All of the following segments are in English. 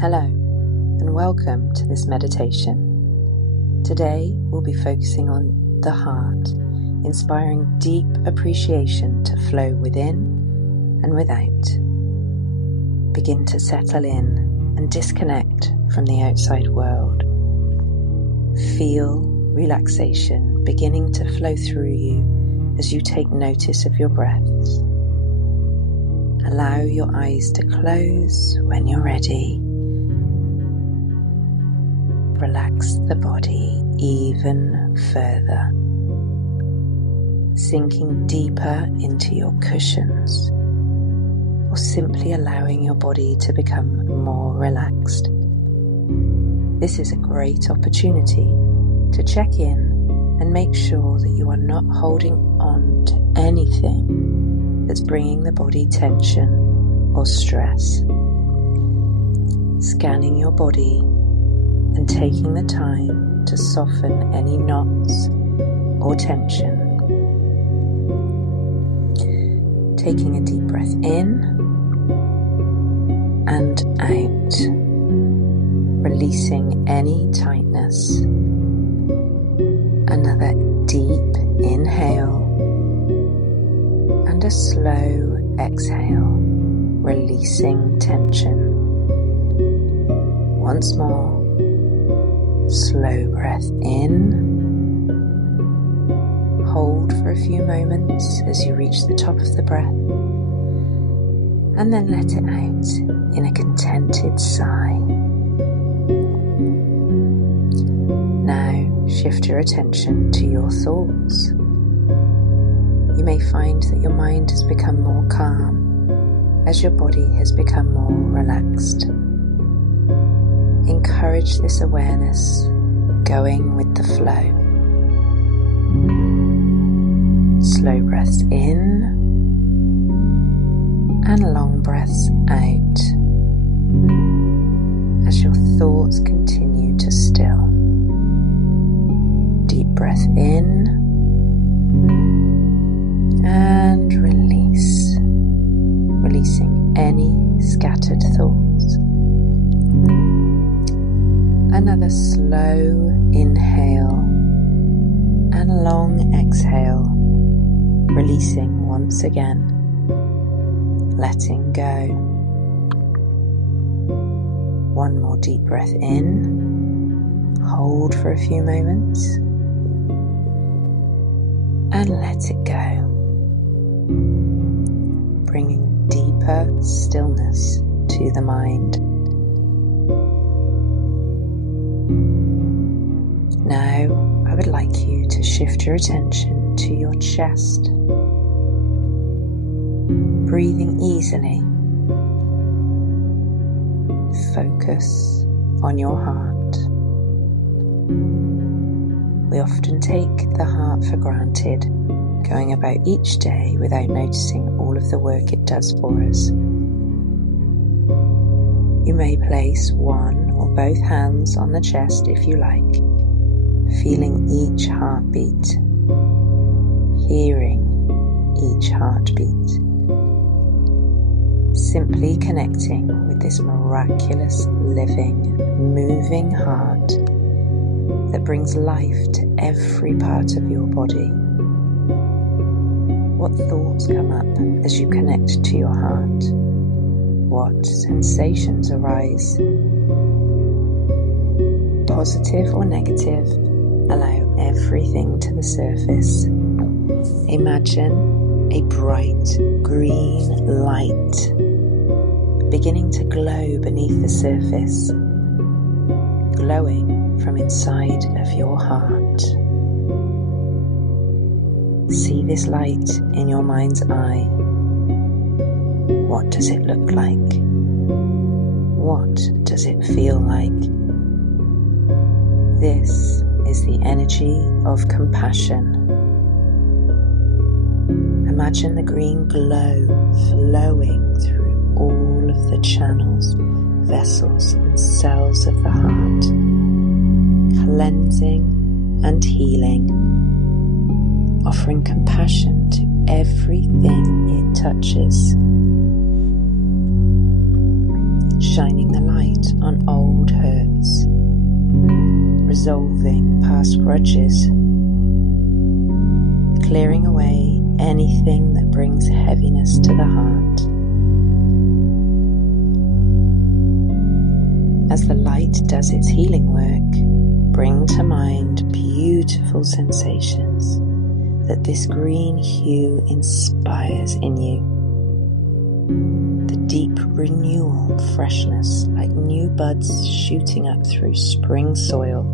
Hello, and welcome to this meditation. Today we'll be focusing on the heart, inspiring deep appreciation to flow within and without. Begin to settle in and disconnect from the outside world. Feel relaxation beginning to flow through you as you take notice of your breaths. Allow your eyes to close when you're ready. Relax the body even further, sinking deeper into your cushions, or simply allowing your body to become more relaxed. This is a great opportunity to check in and make sure that you are not holding on to anything that's bringing the body tension or stress. Scanning your body and taking the time to soften any knots or tension. Taking a deep breath in and out, releasing any tightness. Another deep inhale and a slow exhale, releasing tension. Once more. Slow breath in, hold for a few moments as you reach the top of the breath, and then let it out in a contented sigh. Now shift your attention to your thoughts. You may find that your mind has become more calm as your body has become more relaxed. Encourage this awareness, going with the flow. Slow breaths in and long breaths out as your thoughts continue to still. Deep breath in and release, releasing any scattered thoughts. Another slow inhale and long exhale, releasing once again, letting go. One more deep breath in, hold for a few moments, and let it go, bringing deeper stillness to the mind. Now, I would like you to shift your attention to your chest, breathing easily. Focus on your heart. We often take the heart for granted, going about each day without noticing all of the work it does for us. You may place one or both hands on the chest if you like, feeling each heartbeat, hearing each heartbeat, simply connecting with this miraculous, living, moving heart that brings life to every part of your body. What thoughts come up as you connect to your heart? What sensations arise? Positive or negative? Allow everything to the surface. Imagine a bright green light beginning to glow beneath the surface, glowing from inside of your heart. See this light in your mind's eye. What does it look like? What does it feel like? This is the energy of compassion. Imagine the green glow flowing through all of the channels, vessels and cells of the heart, cleansing and healing, offering compassion to everything it touches. shining the light on old hurts, resolving past grudges, clearing away anything that brings heaviness to the heart. As the light does its healing work, bring to mind beautiful sensations that this green hue inspires in you. The deep renewal freshness like new buds shooting up through spring soil.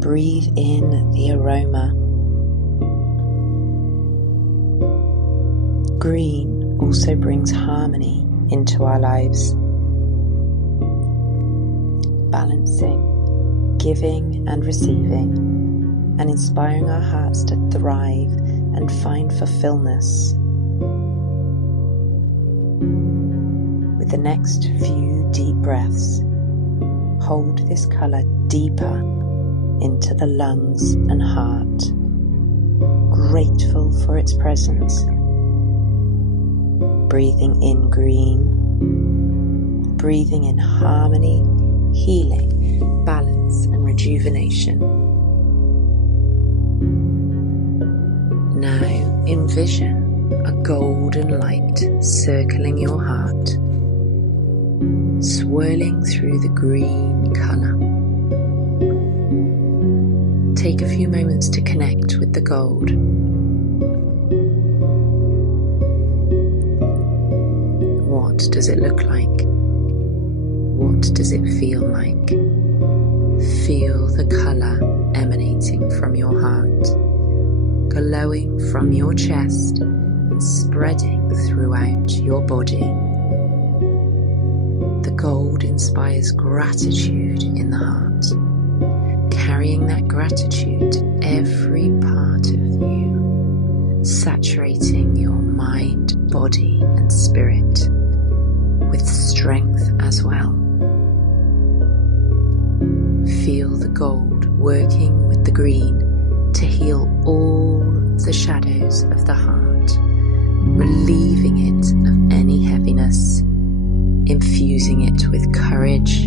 Breathe in the aroma. Green also brings harmony into our lives, balancing, giving and receiving, and inspiring our hearts to thrive and find fulfillment. With the next few deep breaths, hold this colour deeper into the lungs and heart, grateful for its presence. Breathing in green, breathing in harmony, healing, balance and rejuvenation. Now envision a golden light circling your heart, swirling through the green colour. Take a few moments to connect with the gold. What does it look like? What does it feel like? Feel the colour emanating from your heart, glowing from your chest and spreading throughout your body. The gold inspires gratitude in the heart, carrying that gratitude to every part of you, saturating your mind, body and spirit with strength as well. Feel the gold working with the green to heal all the shadows of the heart, relieving it of any heaviness, infusing it with courage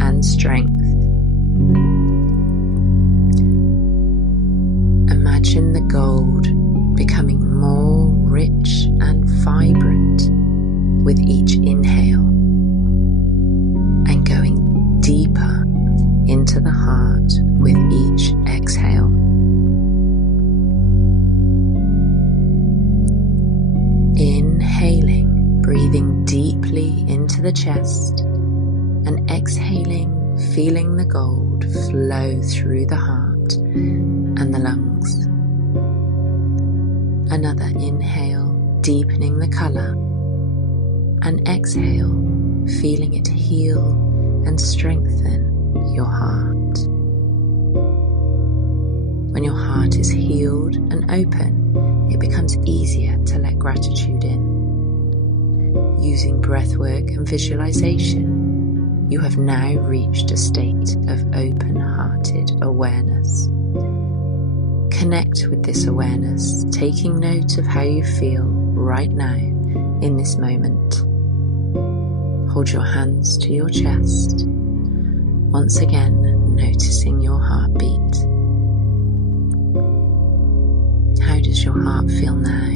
and strength. Imagine the gold becoming more rich and vibrant with each inhale and going deeper into the heart with each exhale. Inhaling, breathing deeply into the chest, and exhaling, feeling the gold flow through the heart and the lungs. Another inhale, deepening the colour, and exhale, feeling it heal and strengthen your heart. When your heart is healed and open, it becomes easier to let gratitude in. Using breathwork and visualization, you have now reached a state of open-hearted awareness. Connect with this awareness, taking note of how you feel right now in this moment. Hold your hands to your chest, once again noticing your heartbeat. How does your heart feel now?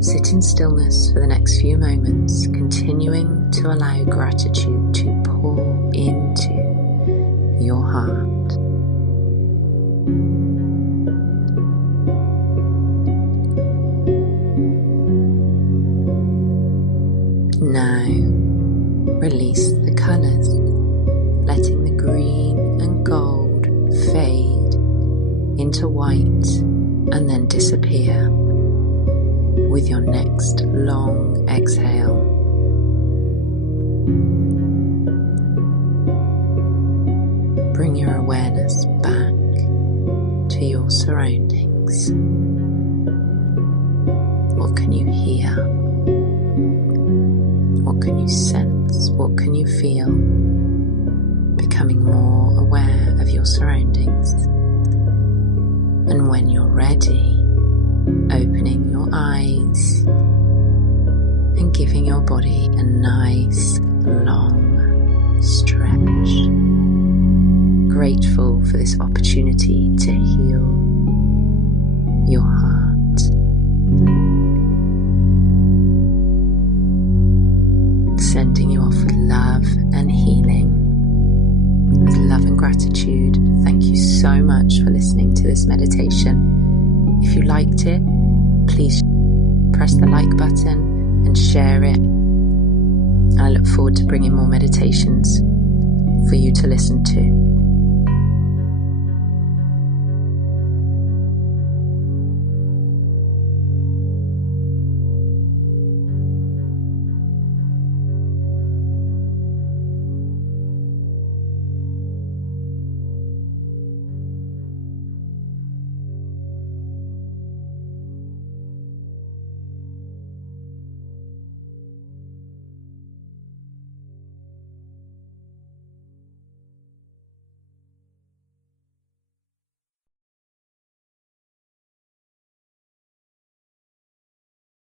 Sit in stillness for the next few moments, continuing to allow gratitude to pour into your heart. Now, release the colours, letting the green and gold fade into white and then disappear with your next long exhale. Bring your awareness back to your surroundings. What can you hear? What can you sense? What can you feel? Becoming more aware of your surroundings. And when you're ready, opening your eyes and giving your body a nice long stretch. Grateful for this opportunity to heal your heart. Sending you off with love and healing. With love and gratitude, thank you so much for listening to this meditation. If you liked it, please press the like button and share it. I look forward to bringing more meditations for you to listen to.